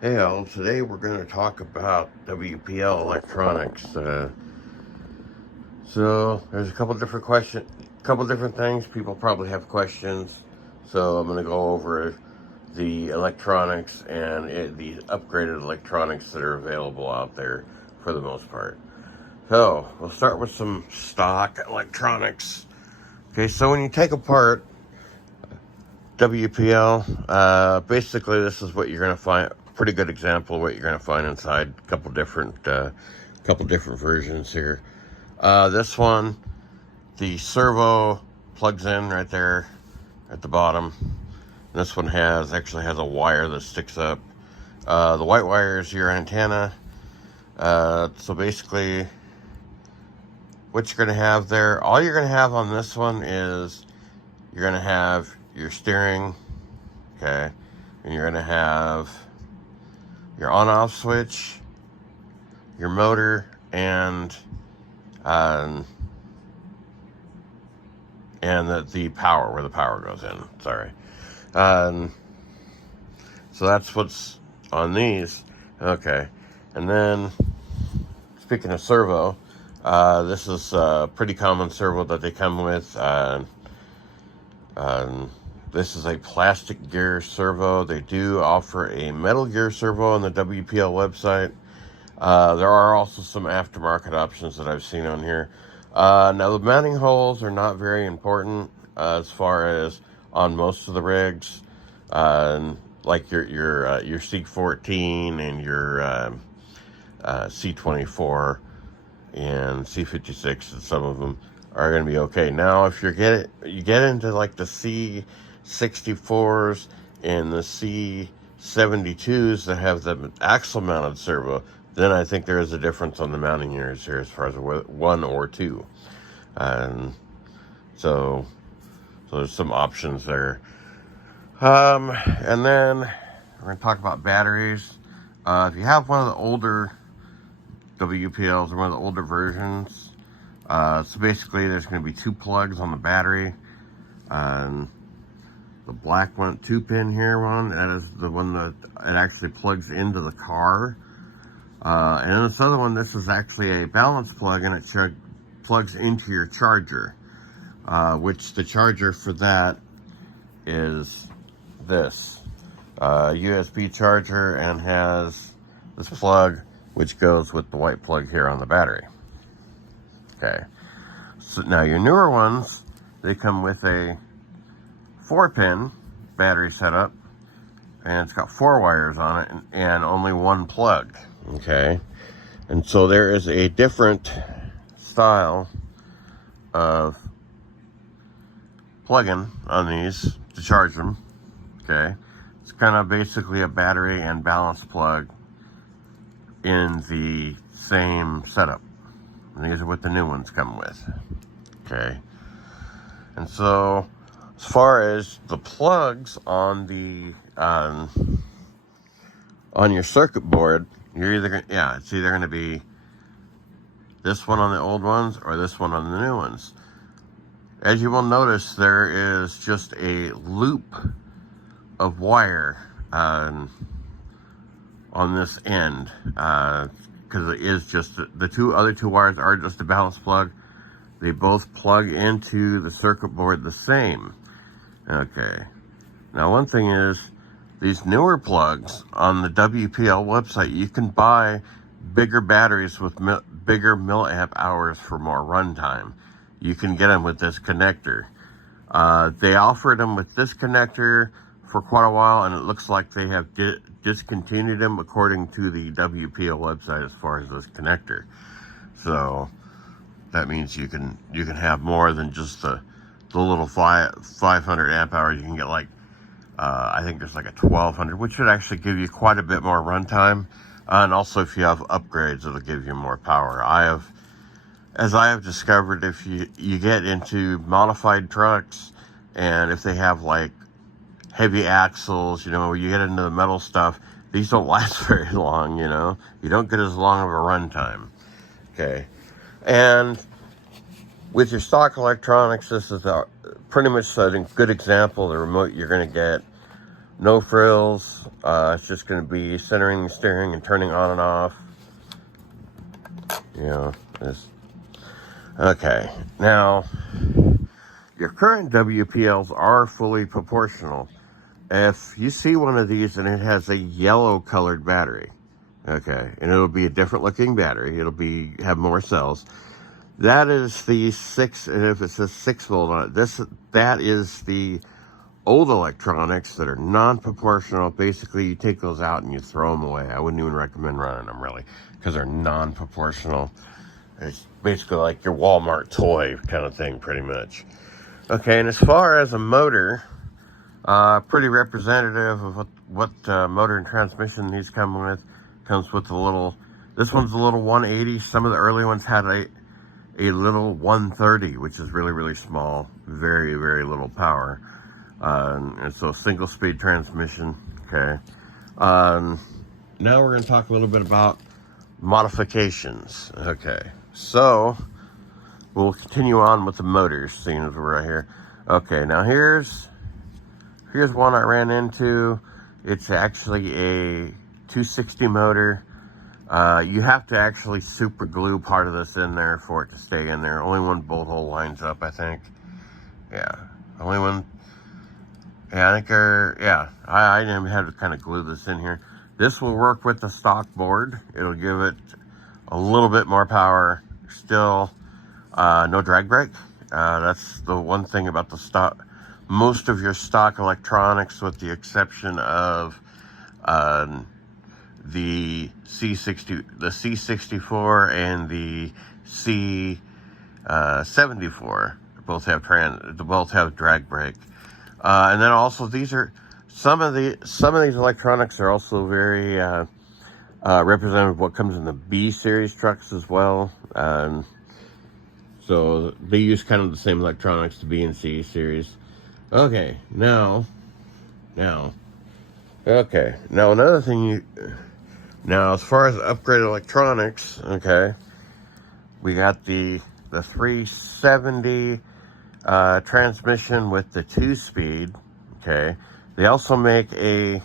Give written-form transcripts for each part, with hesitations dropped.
Hey all, today we're going to talk about WPL electronics. So there's a couple different things. People probably have questions. So I'm going to go over the electronics and the upgraded electronics that are available out there for the most part. So we'll start with some stock electronics. Okay, so when you take apart WPL, basically this is what you're going to find. Pretty good example of what you're going to find inside. A couple different versions here. This one, the servo plugs in right there at the bottom. This one actually has a wire that sticks up. The white wire is your antenna. So basically, what you're going to have there, all you're going to have on this one is you're going to have your steering, okay, and you're going to have your on-off switch, your motor, and the power, where the power goes in. Sorry. So that's what's on these. Okay. And then, speaking of servo, this is a pretty common servo that they come with. This is a plastic gear servo. They do offer a metal gear servo on the WPL website. There are also some aftermarket options that I've seen on here. Now the mounting holes are not very important as far as on most of the rigs, like your C14 and your C24 and C56, and some of them are going to be okay. Now, if you get into like the C64s and the C72s that have the axle mounted servo, then I think there is a difference on the mounting units here as far as one or two. And so there's some options there. And then we're going to talk about batteries. If you have one of the older WPLs or one of the older versions, so basically there's going to be two plugs on the battery. The black one, 2-pin here one, that is the one that it actually plugs into the car. And then this other one, this is actually a balance plug, and it plugs into your charger, which the charger for that is this USB charger, and has this plug which goes with the white plug here on the battery. Okay, so now your newer ones, they come with a 4-pin battery setup, and it's got 4 wires on it and only one plug. Okay, and so there is a different style of plug-in on these to charge them. Okay, it's kind of basically a battery and balance plug in the same setup. And these are what the new ones come with. Okay, and so as far as the plugs on the on your circuit board, you're it's either going to be this one on the old ones or this one on the new ones. As you will notice, there is just a loop of wire on this end, because it is just the other two wires are just a balance plug. They both plug into the circuit board the same. Okay. Now, one thing is, these newer plugs on the WPL website, you can buy bigger batteries with bigger milliamp hours for more runtime. You can get them with this connector. They offered them with this connector for quite a while, and it looks like they have discontinued them according to the WPL website as far as this connector. So that means you can have more than just the little 500 amp hours. You can get like I think there's like a 1200, which would actually give you quite a bit more runtime. And also, if you have upgrades, it'll give you more power. As I have discovered, if you get into modified trucks, and if they have like heavy axles, you get into the metal stuff, these don't last very long, You don't get as long of a runtime. Okay. And with your stock electronics, this is pretty much a good example of the remote you're going to get No frills. It's just going to be centering the steering and turning on and off. You know, this. Okay, now your current WPLs are fully proportional. If you see one of these and it has a yellow colored battery, okay, and it'll be a different looking battery, have more cells. That is the 6, and if it's a 6-volt on it, that is the old electronics that are non-proportional. Basically, you take those out and you throw them away. I wouldn't even recommend running them, really, because they're non-proportional. It's basically like your Walmart toy kind of thing, pretty much. Okay, and as far as a motor, pretty representative of what motor and transmission these come with. Comes with this one's a little 180. Some of the early ones had a little 130, which is really, really small. Very, very little power. And so single speed transmission. Okay. Now we're going to talk a little bit about modifications. Okay. So we'll continue on with the motors, seeing as we're right here. Okay. Now here's one I ran into. It's actually a 260 motor. You have to actually super glue part of this in there for it to stay in there. Only one bolt hole lines up, I think. Yeah, only one. Yeah, I think I had to kind of glue this in here. This will work with the stock board. It'll give it a little bit more power. Still, no drag brake. That's the one thing about the stock. Most of your stock electronics, with the exception of the C64 and the C74, both have drag brake. And then also some of these electronics are also very representative of what comes in the B series trucks as well. So they use kind of the same electronics to B and C series. Okay, now another thing now as far as upgraded electronics, okay, we got the 370 transmission with the 2-speed. Okay, they also make a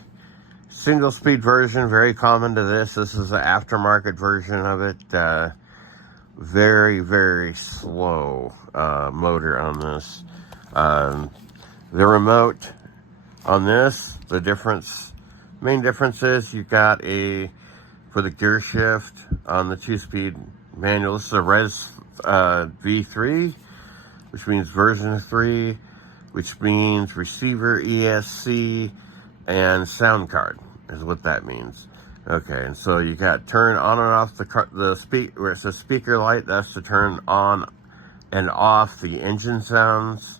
single speed version, very common to this. This is an aftermarket version of it. Very, very slow motor on this. The remote on this, main difference is you got for the gear shift on the 2-speed manual. This is a Res V3, which means version 3, which means receiver, ESC, and sound card is what that means. Okay, and so you got turn on and off the speak where it says speaker light. That's to turn on and off the engine sounds,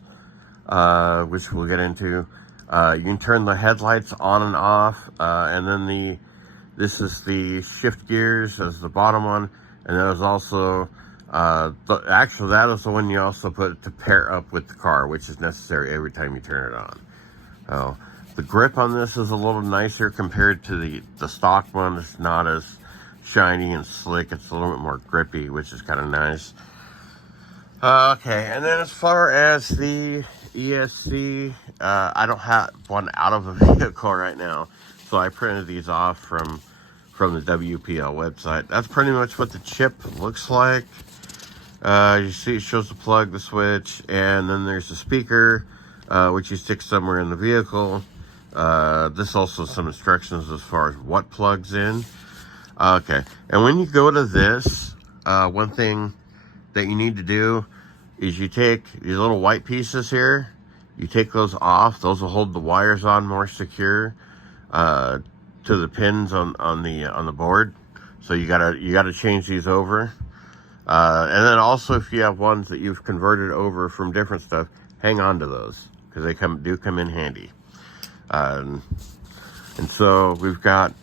which we'll get into. You can turn the headlights on and off, and then this is the shift gears as the bottom one, and there's also actually that is the one you also put to pair up with the car, which is necessary every time you turn it on. Oh, the grip on this is a little nicer compared to the stock one. It's not as shiny and slick. It's a little bit more grippy, which is kind of nice. Okay, and then as far as the ESC, I don't have one out of a vehicle right now, so I printed these off from the WPL website. That's pretty much what the chip looks like. You see it shows the plug, the switch, and then there's the speaker, which you stick somewhere in the vehicle. This also some instructions as far as what plugs in. Okay, and when you go to this, one thing that you need to do is you take these little white pieces here, you take those off. Those will hold the wires on more secure to the pins on the board. So you gotta change these over. And then also, if you have ones that you've converted over from different stuff, hang on to those because they do come in handy. And so we've got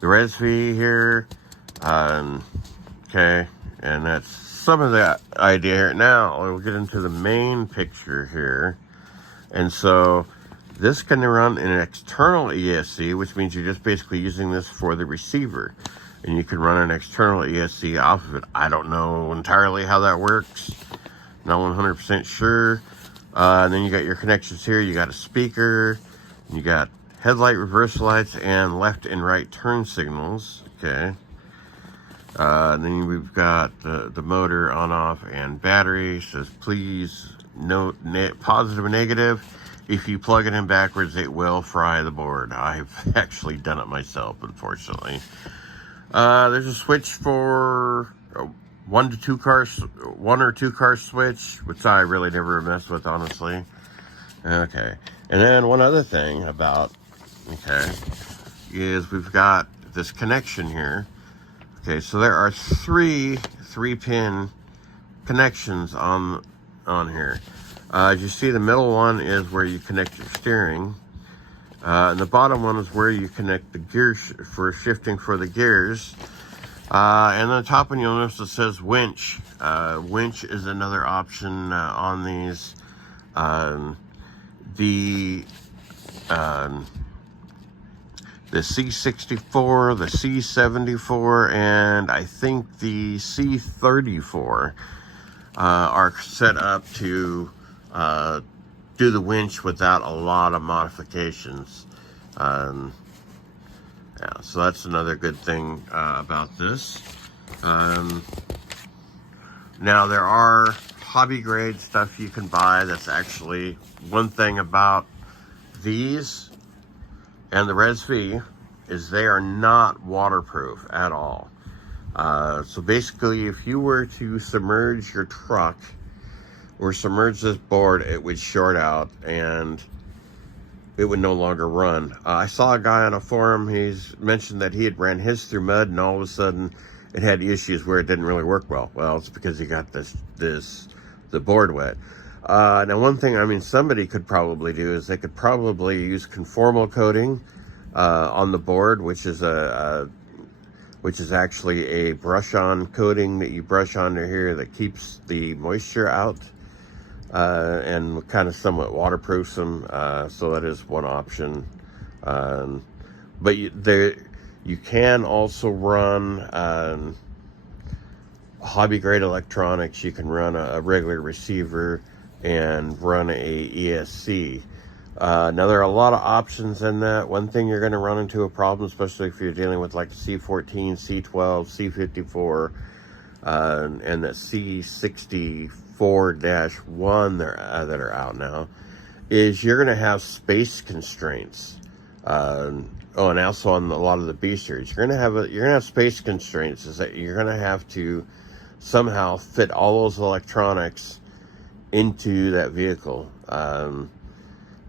the Res V here. Okay, and that's some of the idea here. Now we'll get into the main picture here. And so this can run in an external ESC, which means you're just basically using this for the receiver. And you can run an external ESC off of it. I don't know entirely how that works. Not 100% sure. And then you got your connections here. You got a speaker. You got headlight reversal lights, and left and right turn signals. Okay. Then we've got the motor on, off, and battery. Says please note positive and negative. If you plug it in backwards, it will fry the board. I've actually done it myself, unfortunately. There's a switch for one or two car switch, which I really never messed with, honestly. Okay. And then one other thing about, okay, is we've got this connection here. Okay, so there are three 3-pin connections on here. As you see, the middle one is where you connect your steering. And the bottom one is where you connect the gears for shifting for the gears. And the top one, you'll notice it says winch. Winch is another option on these. The C64, the C74, and I think the C34 are set up to do the winch without a lot of modifications. Yeah, so that's another good thing about this. Now there are hobby grade stuff you can buy. That's actually one thing about these and the Res V is they are not waterproof at all. So basically, if you were to submerge your truck or submerge this board, it would short out and it would no longer run. I saw a guy on a forum, he's mentioned that he had ran his through mud and all of a sudden it had issues where it didn't really work well. Well, it's because he got the board wet. Now one thing, I mean, somebody could probably do is they could probably use conformal coating on the board, which is actually a brush-on coating that you brush onto here that keeps the moisture out and kind of somewhat waterproofs them. So that is one option. But you can also run hobby grade electronics. You can run a regular receiver and run a ESC. Now there are a lot of options in that. One thing you're going to run into a problem, especially if you're dealing with like the C14, C12, C54, and the C64-1 that are out now, is you're going to have space constraints. And also on a lot of the B series, you're going to have space constraints. Is that you're going to have to somehow fit all those electronics into that vehicle. In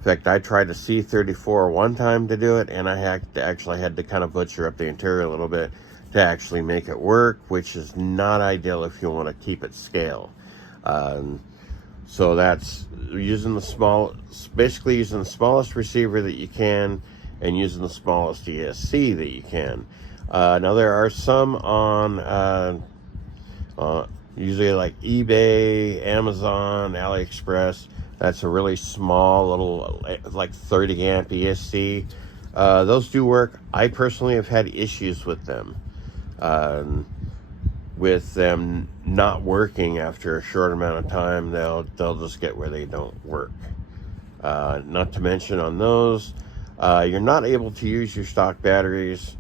fact, I tried a C34 one time to do it, and I actually had to kind of butcher up the interior a little bit to actually make it work, which is not ideal if you want to keep it scale. So that's basically using the smallest receiver that you can and using the smallest ESC that you can. Now there are some on usually like eBay, Amazon, AliExpress. That's a really small little, like 30 amp ESC. Those do work. I personally have had issues with them. With them not working after a short amount of time, they'll just get where they don't work. Not to mention on those, you're not able to use your stock batteries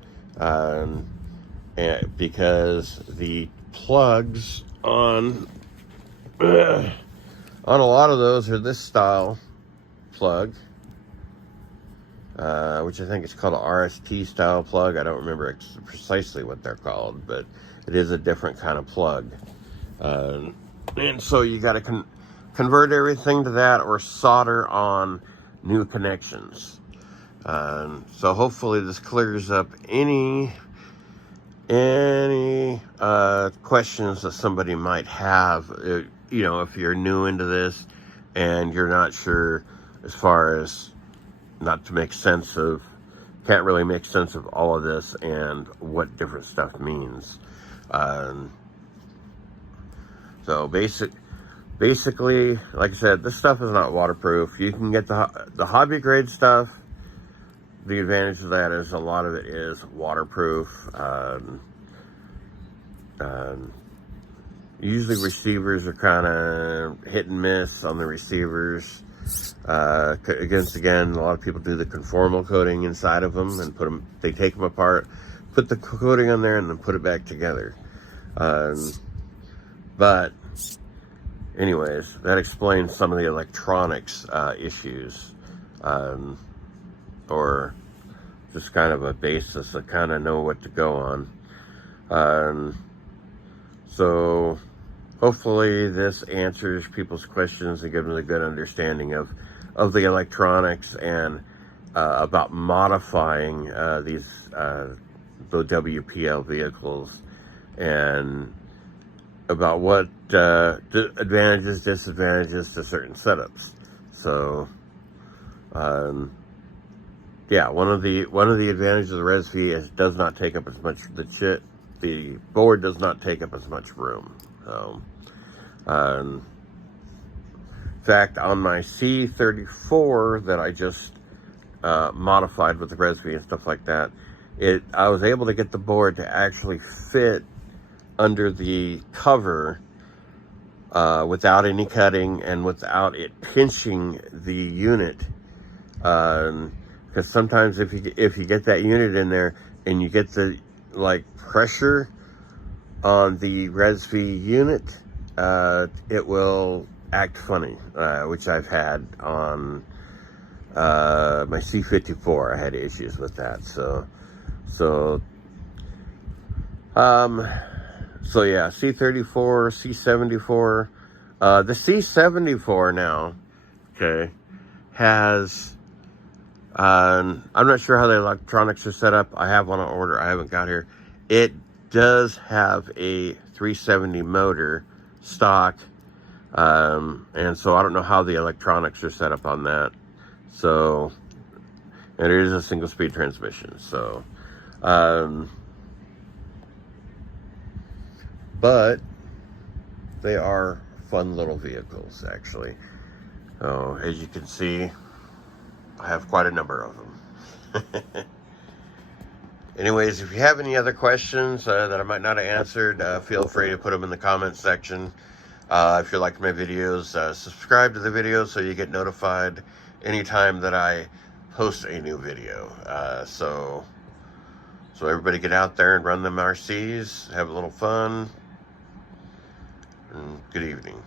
because the plugs on a lot of those are this style plug, which I think is called a RST style plug. I don't remember precisely what they're called, but it is a different kind of plug. And so you got to convert everything to that or solder on new connections. So hopefully this clears up any questions that somebody might have. You know, if you're new into this and you're not sure as far as can't really make sense of all of this and what different stuff means. So basically, like I said, this stuff is not waterproof. You can get the hobby grade stuff. The advantage of that is a lot of it is waterproof. Usually receivers are kind of hit and miss on the receivers. Again, a lot of people do the conformal coating inside of them and they take them apart, put the coating on there, and then put it back together. But anyways, that explains some of the electronics issues, or just kind of a basis to kind of know what to go on. So hopefully this answers people's questions and gives them a good understanding of the electronics and about modifying the WPL vehicles, and about what advantages, disadvantages to certain setups. So yeah, one of the advantages of the Res V is it does not take up as much the board does not take up as much room. So in fact, on my C34 that I just modified with the Res V and stuff like that, I was able to get the board to actually fit under the cover without any cutting and without it pinching the unit. Because sometimes if you get that unit in there and you get the pressure on the Res V unit, it will act funny, which I've had on my C54. I had issues with that. So yeah, C34, C74. The C74 now, okay, has, I'm not sure how the electronics are set up. I have one on order. I haven't got here. It does have a 370 motor stock, and so I don't know how the electronics are set up on that. So, and it is a single speed transmission. So, but they are fun little vehicles, actually. Oh, as you can see, I have quite a number of them. Anyways, if you have any other questions that I might not have answered, feel free to put them in the comments section. If you like my videos, subscribe to the video so you get notified anytime that I post a new video. So everybody get out there and run them RCs, have a little fun, and good evening.